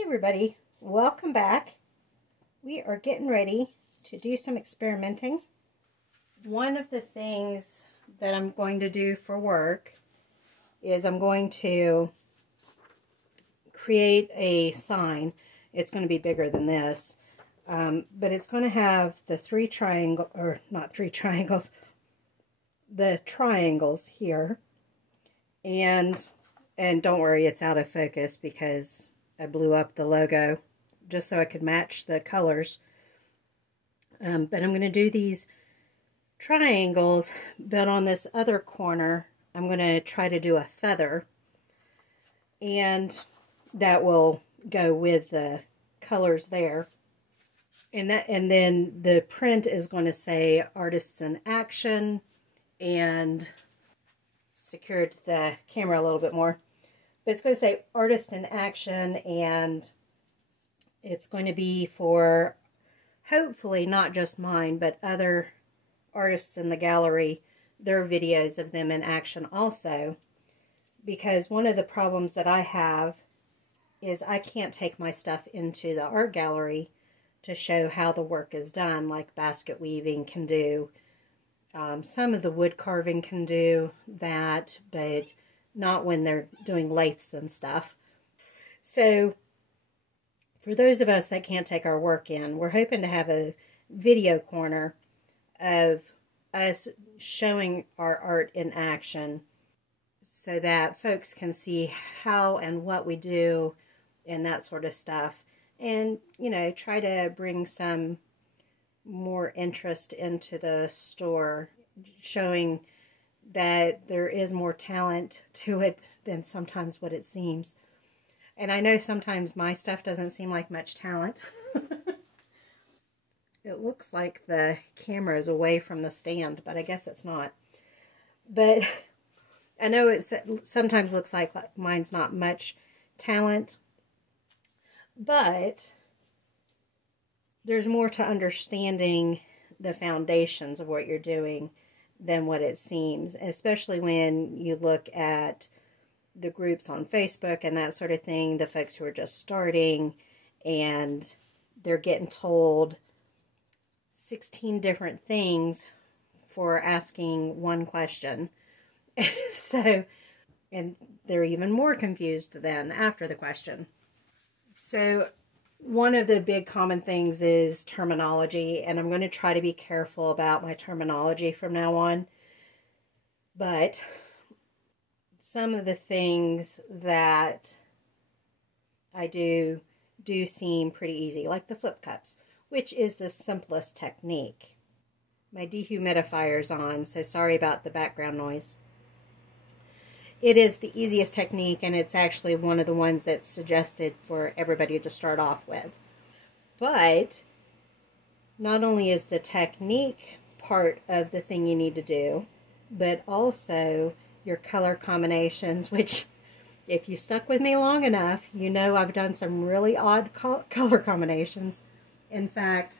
Hey everybody, welcome back. We are getting ready to do some experimenting. One of the things that I'm going to do for work is I'm going to create a sign. It's going to be bigger than this, but it's going to have the the triangles here, and don't worry, it's out of focus because I blew up the logo just so I could match the colors. But I'm going to do these triangles, but on this other corner, I'm going to try to do a feather, and that will go with the colors there. And then the print is going to say Artists in Action, and secured the camera a little bit more. But it's going to say Artist in Action, and it's going to be for hopefully not just mine, but other artists in the gallery, their videos of them in action also. Because one of the problems that I have is I can't take my stuff into the art gallery to show how the work is done, like basket weaving can do. Some of the wood carving can do that, but not when they're doing lathes and stuff. So for those of us that can't take our work in, we're hoping to have a video corner of us showing our art in action so that folks can see how and what we do and that sort of stuff. And, you know, try to bring some more interest into the store, showing that there is more talent to it than sometimes what it seems. And I know sometimes my stuff doesn't seem like much talent. It looks like the camera is away from the stand, but I guess it's not. But I know it sometimes looks like mine's not much talent, but there's more to understanding the foundations of what you're doing than what it seems, especially when you look at the groups on Facebook and that sort of thing, the folks who are just starting and they're getting told 16 different things for asking one question. So, and they're even more confused then after the question. So one of the big common things is terminology, and I'm going to try to be careful about my terminology from now on. But some of the things that I do seem pretty easy, like the flip cups, which is the simplest technique. My dehumidifier's on, so sorry about the background noise. It is the easiest technique, and it's actually one of the ones that's suggested for everybody to start off with. But not only is the technique part of the thing you need to do, but also your color combinations, which if you stuck with me long enough, you know I've done some really odd color combinations. In fact,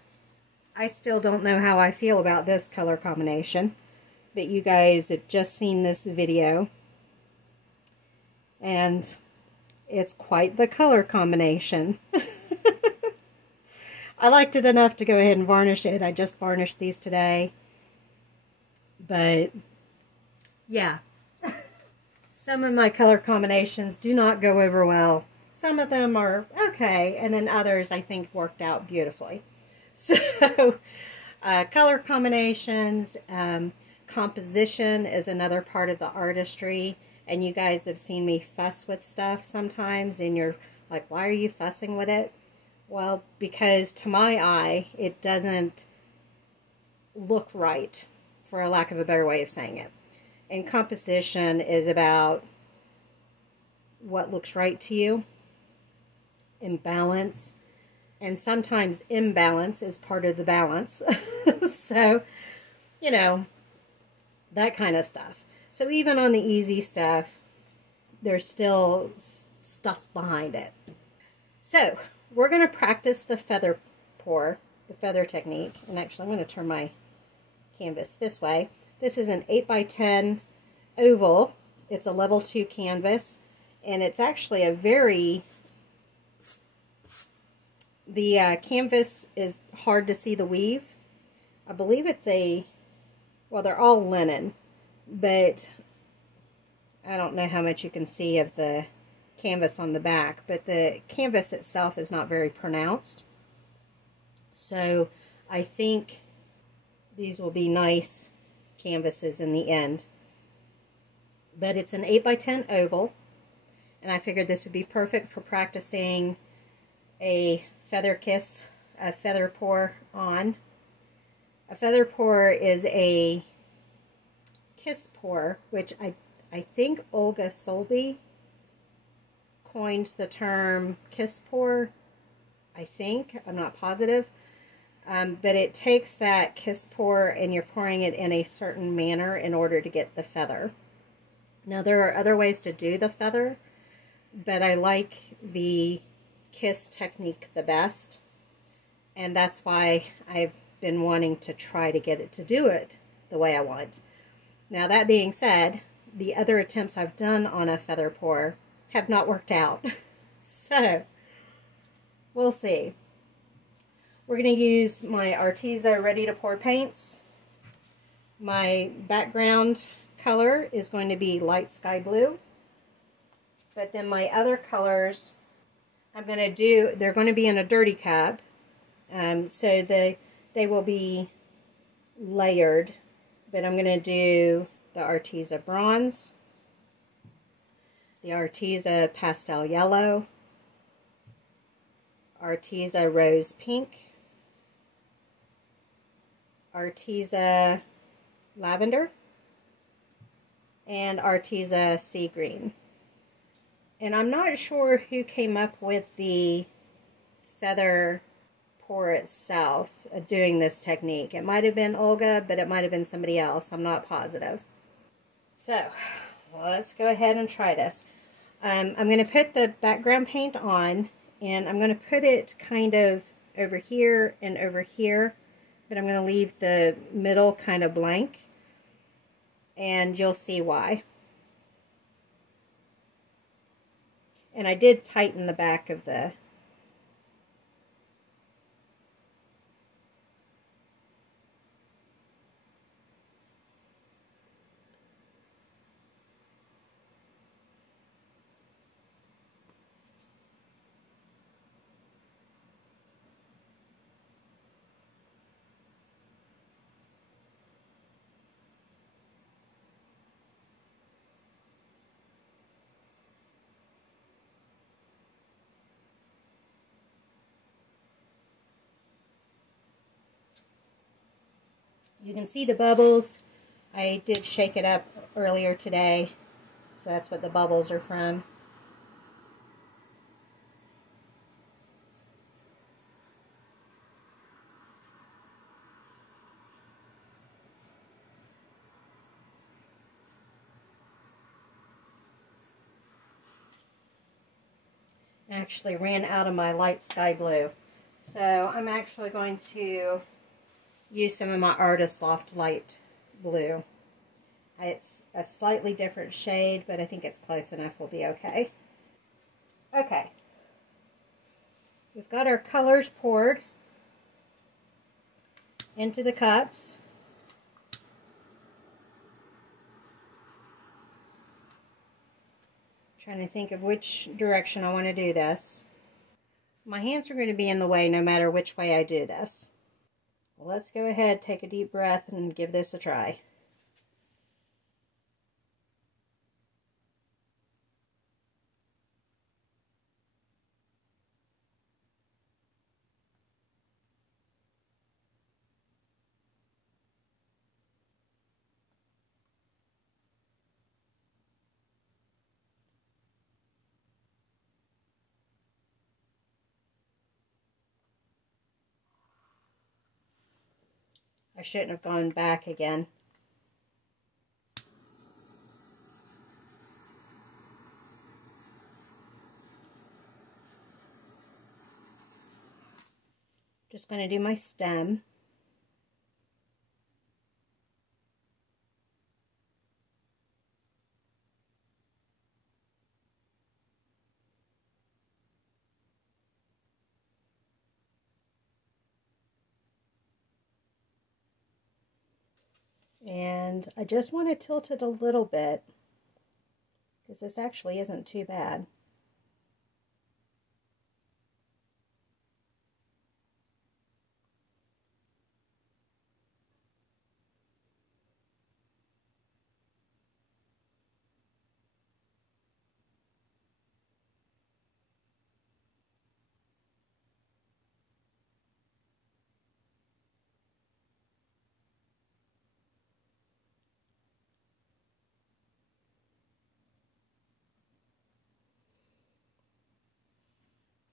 I still don't know how I feel about this color combination, but you guys have just seen this video. And it's quite the color combination. I liked it enough to go ahead and varnish it. I just varnished these today. But, yeah. Some of my color combinations do not go over well. Some of them are okay, and then others I think worked out beautifully. So, color combinations, composition is another part of the artistry. And you guys have seen me fuss with stuff sometimes, and you're like, why are you fussing with it? Well, because to my eye, it doesn't look right, for a lack of a better way of saying it. And composition is about what looks right to you, and balance. And sometimes imbalance is part of the balance. So, you know, that kind of stuff. So even on the easy stuff, there's still stuff behind it. So we're going to practice the feather pour, the feather technique. And actually, I'm going to turn my canvas this way. This is an 8x10 oval. It's a level 2 canvas. And it's actually a very The canvas is hard to see the weave. I believe it's well, they're all linen, but I don't know how much you can see of the canvas on the back, but the canvas itself is not very pronounced. So I think these will be nice canvases in the end. But it's an 8x10 oval, and I figured this would be perfect for practicing a feather pour on. A feather pour is a kiss pour, which I think Olga Solby coined the term kiss pour. I think, I'm not positive. But it takes that kiss pour and you're pouring it in a certain manner in order to get the feather. Now there are other ways to do the feather, but I like the kiss technique the best, and that's why I've been wanting to try to get it to do it the way I want. Now that being said, the other attempts I've done on a feather pour have not worked out. So we'll see. We're going to use my Arteza Ready to Pour paints. My background color is going to be light sky blue. But then my other colors, they're going to be in a dirty cup. So they will be layered. But I'm going to do the Arteza Bronze, the Arteza Pastel Yellow, Arteza Rose Pink, Arteza Lavender, and Arteza Sea Green. And I'm not sure who came up with the feather pour itself, doing this technique. It might have been Olga, but it might have been somebody else. I'm not positive. So, let's go ahead and try this. I'm going to put the background paint on, and I'm going to put it kind of over here and over here, but I'm going to leave the middle kind of blank, and you'll see why. And I did tighten the back of the You can see the bubbles. I did shake it up earlier today, so that's what the bubbles are from. I actually ran out of my light sky blue, so I'm actually going to use some of my Artist Loft Light Blue. It's a slightly different shade, but I think it's close enough. We'll be okay. Okay. We've got our colors poured into the cups. Trying to think of which direction I want to do this. My hands are going to be in the way no matter which way I do this. Well, let's go ahead, take a deep breath, and give this a try. I shouldn't have gone back again. Just going to do my stem. And I just want to tilt it a little bit because this actually isn't too bad.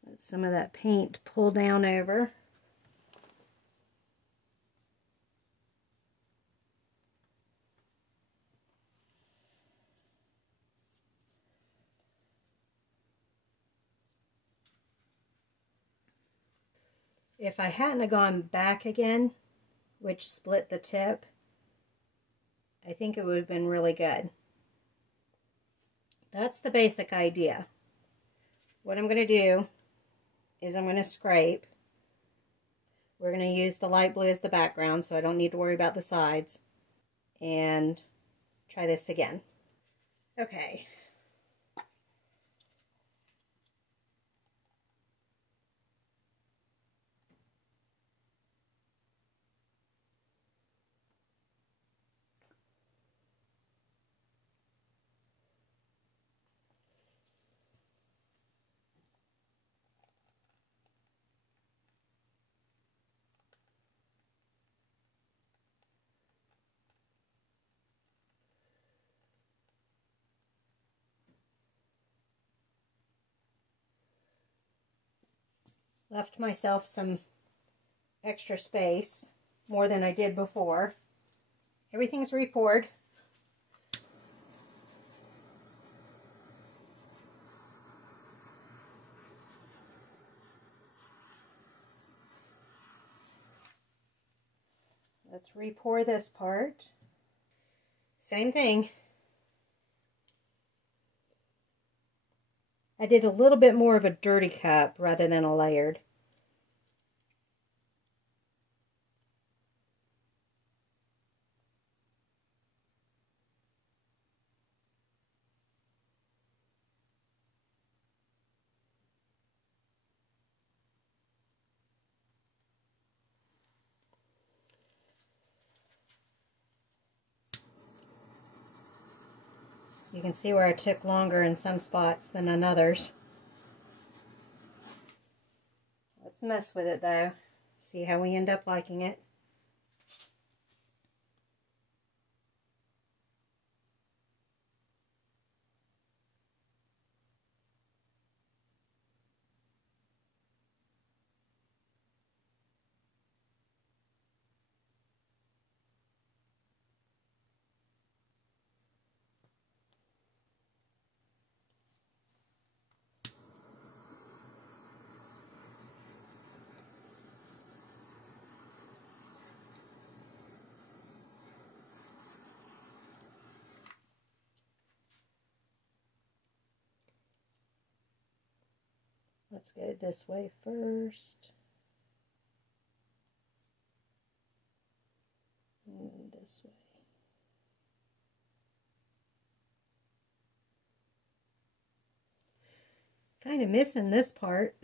Let some of that paint pull down over. If I hadn't gone back again, which split the tip, I think it would have been really good. That's the basic idea. What I'm going to do is I'm going to scrape. We're going to use the light blue as the background, so I don't need to worry about the sides. And try this again. Okay. Left myself some extra space, more than I did before. Everything's re-poured. Let's re-pour this part. Same thing. I did a little bit more of a dirty cup rather than a layered. You can see where I took longer in some spots than in others. Let's mess with it though. See how we end up liking it. Let's go this way first. And then this way. Kind of missing this part.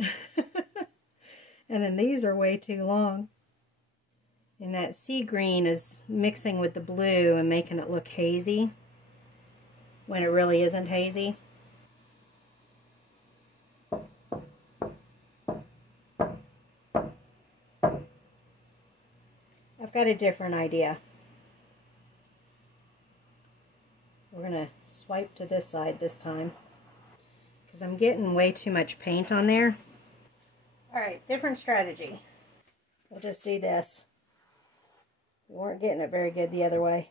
And then these are way too long. And that sea green is mixing with the blue and making it look hazy when it really isn't hazy. I've got a different idea. We're going to swipe to this side this time because I'm getting way too much paint on there. Alright, different strategy. We'll just do this. We weren't getting it very good the other way.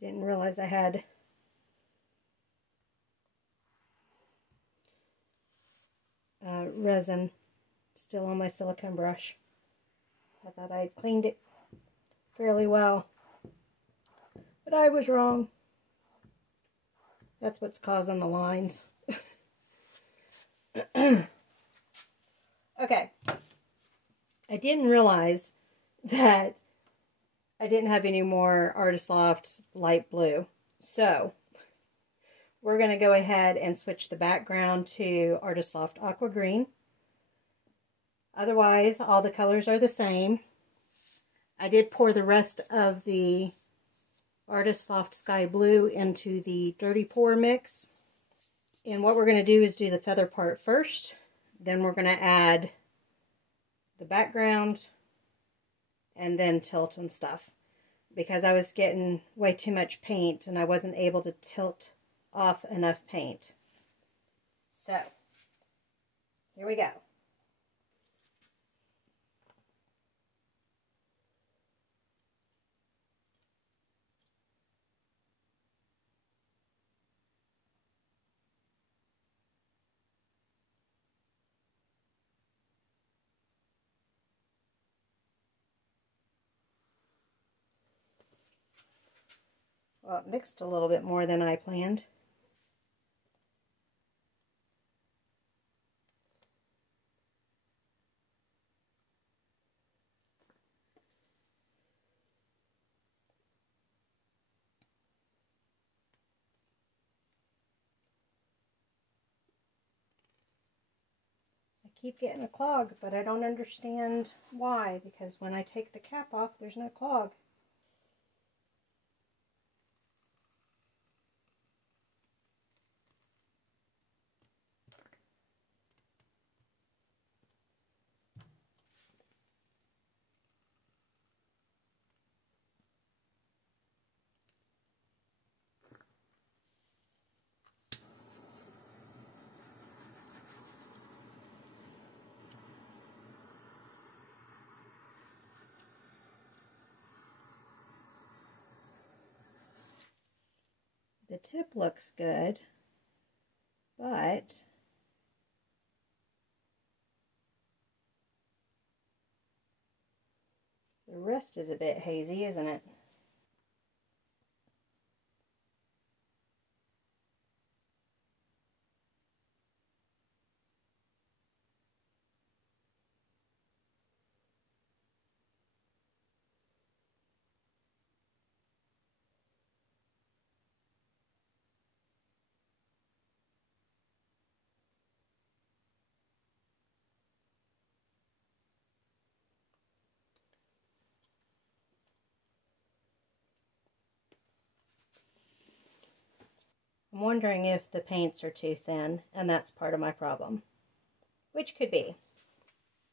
I didn't realize I had resin still on my silicone brush. I thought I had cleaned it fairly well, but I was wrong. That's what's causing the lines. Okay. I didn't realize that I didn't have any more Artist Loft's light blue. So, we're going to go ahead and switch the background to Artist Loft Aqua Green. Otherwise, all the colors are the same. I did pour the rest of the Artist Loft Sky Blue into the Dirty Pour mix. And what we're going to do is do the feather part first. Then we're going to add the background and then tilt and stuff. Because I was getting way too much paint and I wasn't able to tilt off enough paint. So, here we go. Well, it mixed a little bit more than I planned. I keep getting a clog, but I don't understand why, because when I take the cap off, there's no clog. The tip looks good, but the rest is a bit hazy, isn't it? I'm wondering if the paints are too thin, and that's part of my problem, which could be.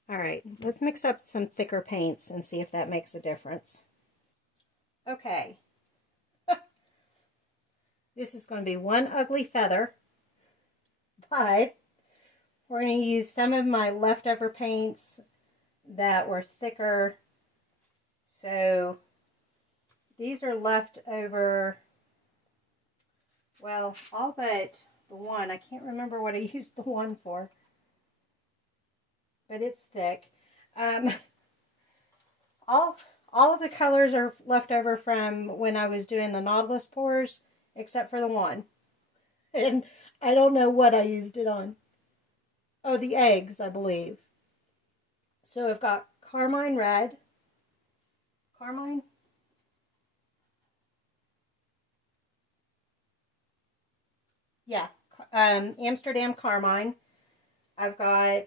Alright, let's mix up some thicker paints and see if that makes a difference. Okay. This is going to be one ugly feather, but we're going to use some of my leftover paints that were thicker. So these are leftover, well, all but the one. I can't remember what I used the one for, but it's thick. All of the colors are left over from when I was doing the Nautilus pours, except for the one. And I don't know what I used it on. Oh, the eggs, I believe. So I've got carmine red. Carmine? Yeah, Amsterdam carmine. I've got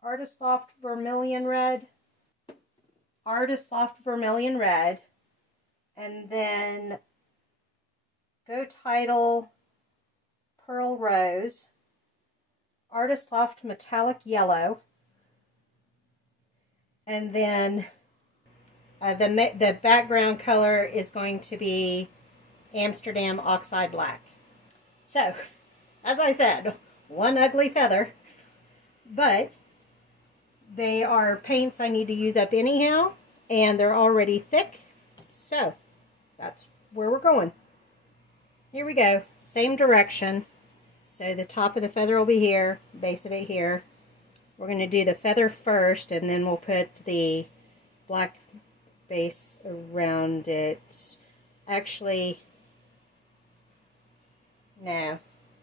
Artist Loft vermilion red. Artist Loft vermilion red. And then Go Title pearl rose. Artist Loft metallic yellow. And then the background color is going to be Amsterdam oxide black. So, as I said, one ugly feather, but they are paints I need to use up anyhow, and they're already thick, so that's where we're going. Here we go, same direction. So the top of the feather will be here, base of it here. We're going to do the feather first, and then we'll put the black base around it. Actually, no,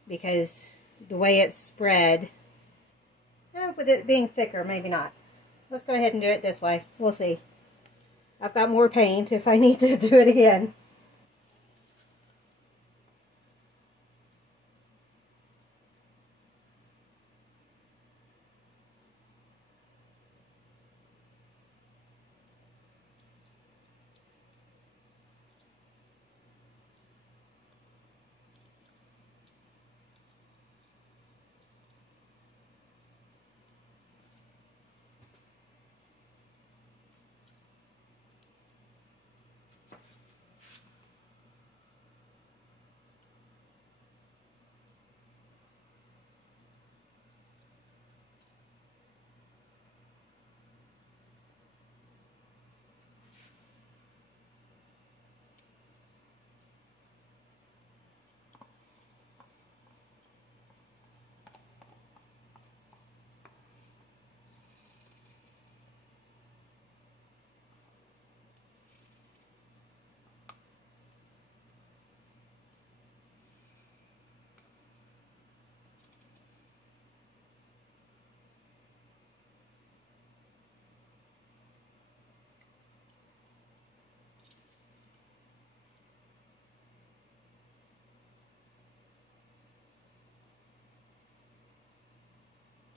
because the way it's spread, with it being thicker, maybe not. Let's go ahead and do it this way. We'll see. I've got more paint if I need to do it again.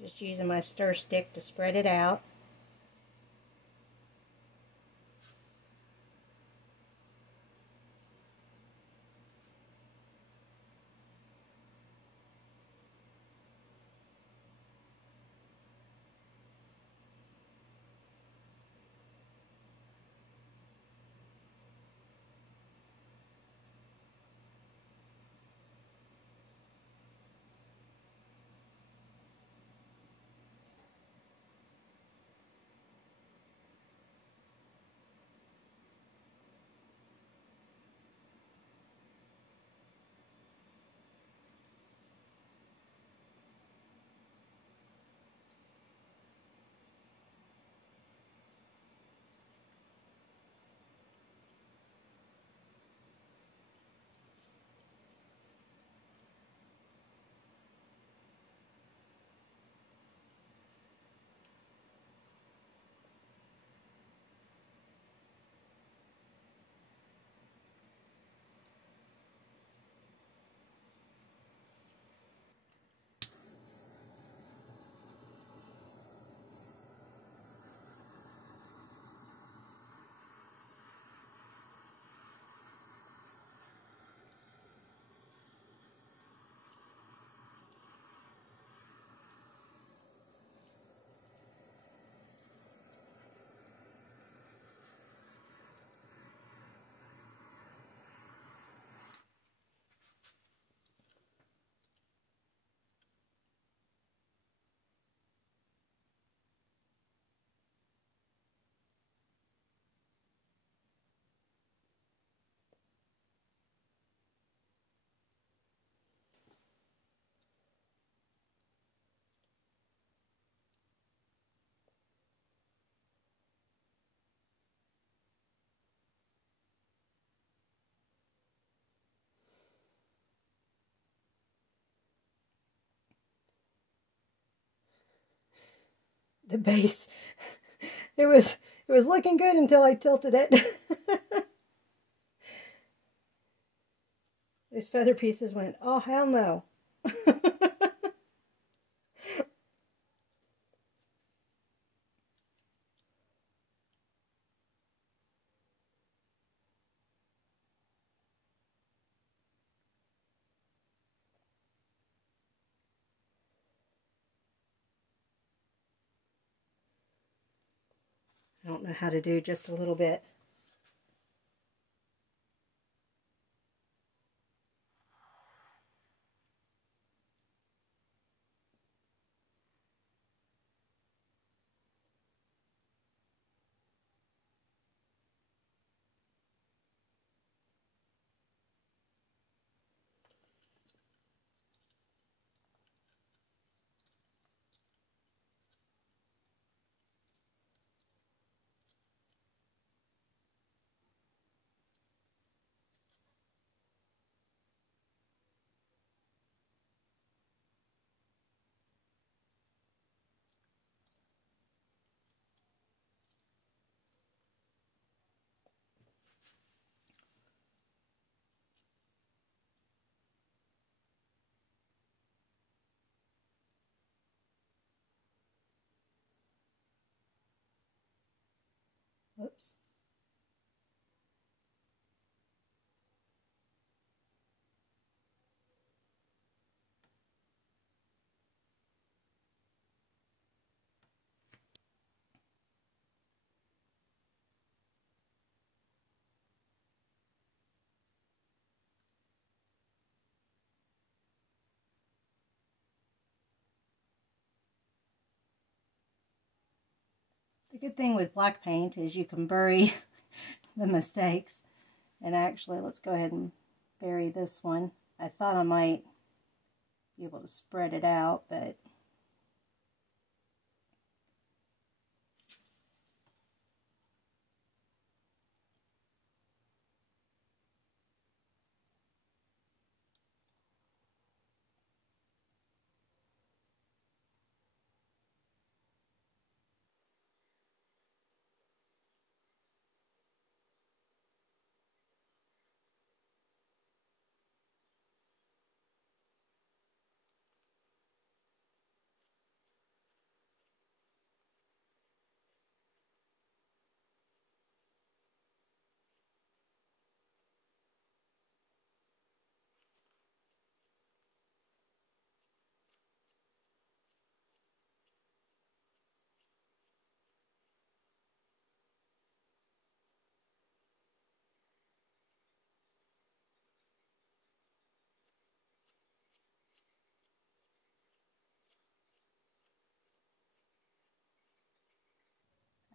Just using my stir stick to spread it out. The base, it was looking good until I tilted it. These feather pieces went, oh hell no. I don't know how to do just a little bit. The good thing with black paint is you can bury the mistakes. And actually, let's go ahead and bury this one. I thought I might be able to spread it out, but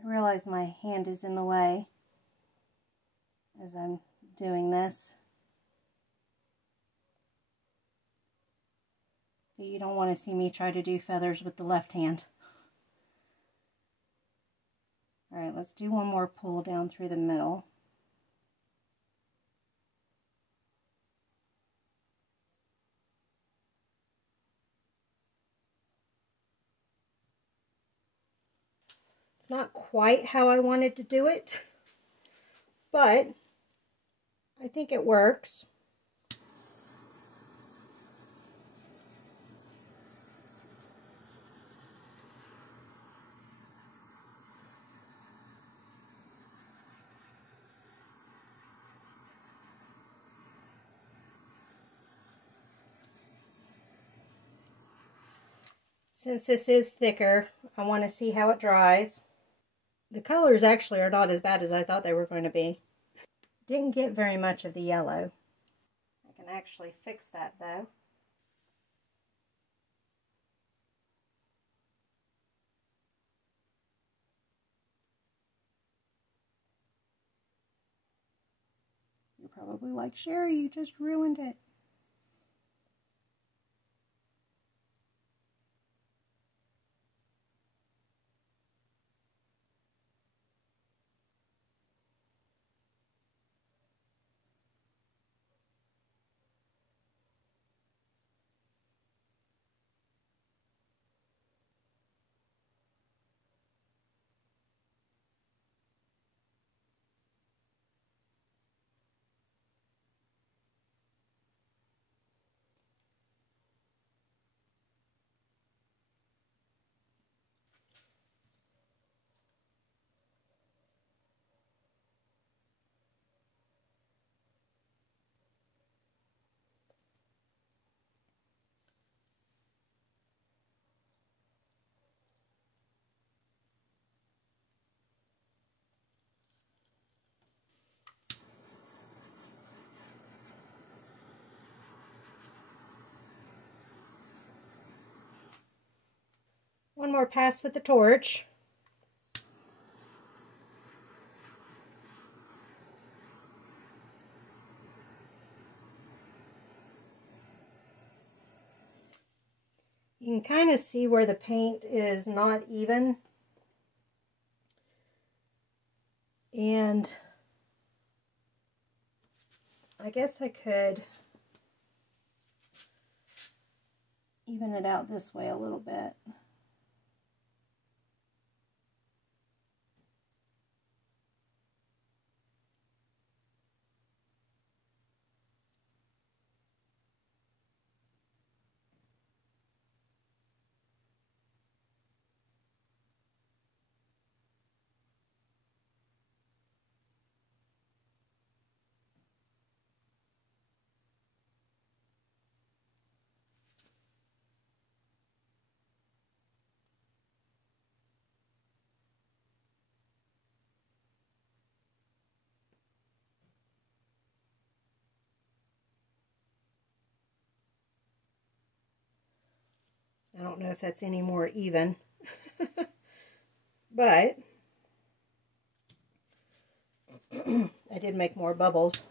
I realize my hand is in the way as I'm doing this. But you don't want to see me try to do feathers with the left hand. Alright, let's do one more pull down through the middle. It's not quite how I wanted to do it, but I think it works. Since this is thicker, I want to see how it dries. The colors actually are not as bad as I thought they were going to be. Didn't get very much of the yellow. I can actually fix that though. You're probably like, Sherry, you just ruined it. One more pass with the torch. You can kind of see where the paint is not even. And I guess I could even it out this way a little bit. I don't know if that's any more even, but I did make more bubbles.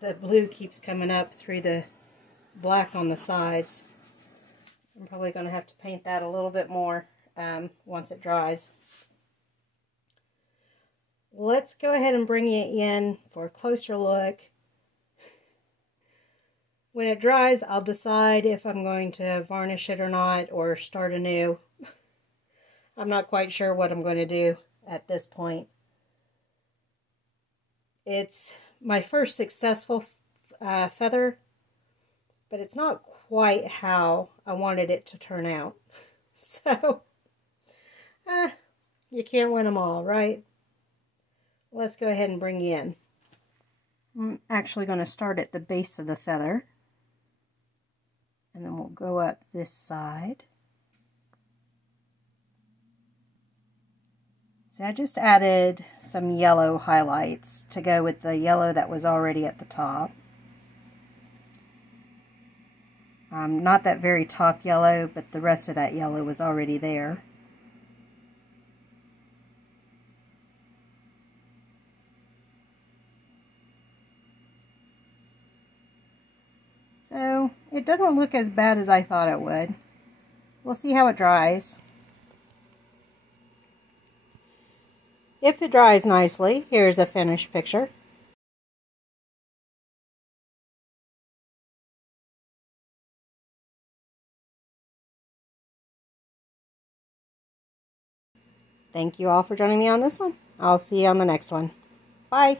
The blue keeps coming up through the black on the sides. I'm probably going to have to paint that a little bit more once it dries. Let's go ahead and bring it in for a closer look. When it dries, I'll decide if I'm going to varnish it or not, or start anew. I'm not quite sure what I'm going to do at this point. It's my first successful feather, but it's not quite how I wanted it to turn out. So, you can't win them all, right? Let's go ahead and bring you in. I'm actually going to start at the base of the feather, and then we'll go up this side. So I just added some yellow highlights to go with the yellow that was already at the top. Not that very top yellow, but the rest of that yellow was already there. So it doesn't look as bad as I thought it would. We'll see how it dries. If it dries nicely, here's a finished picture. Thank you all for joining me on this one. I'll see you on the next one. Bye.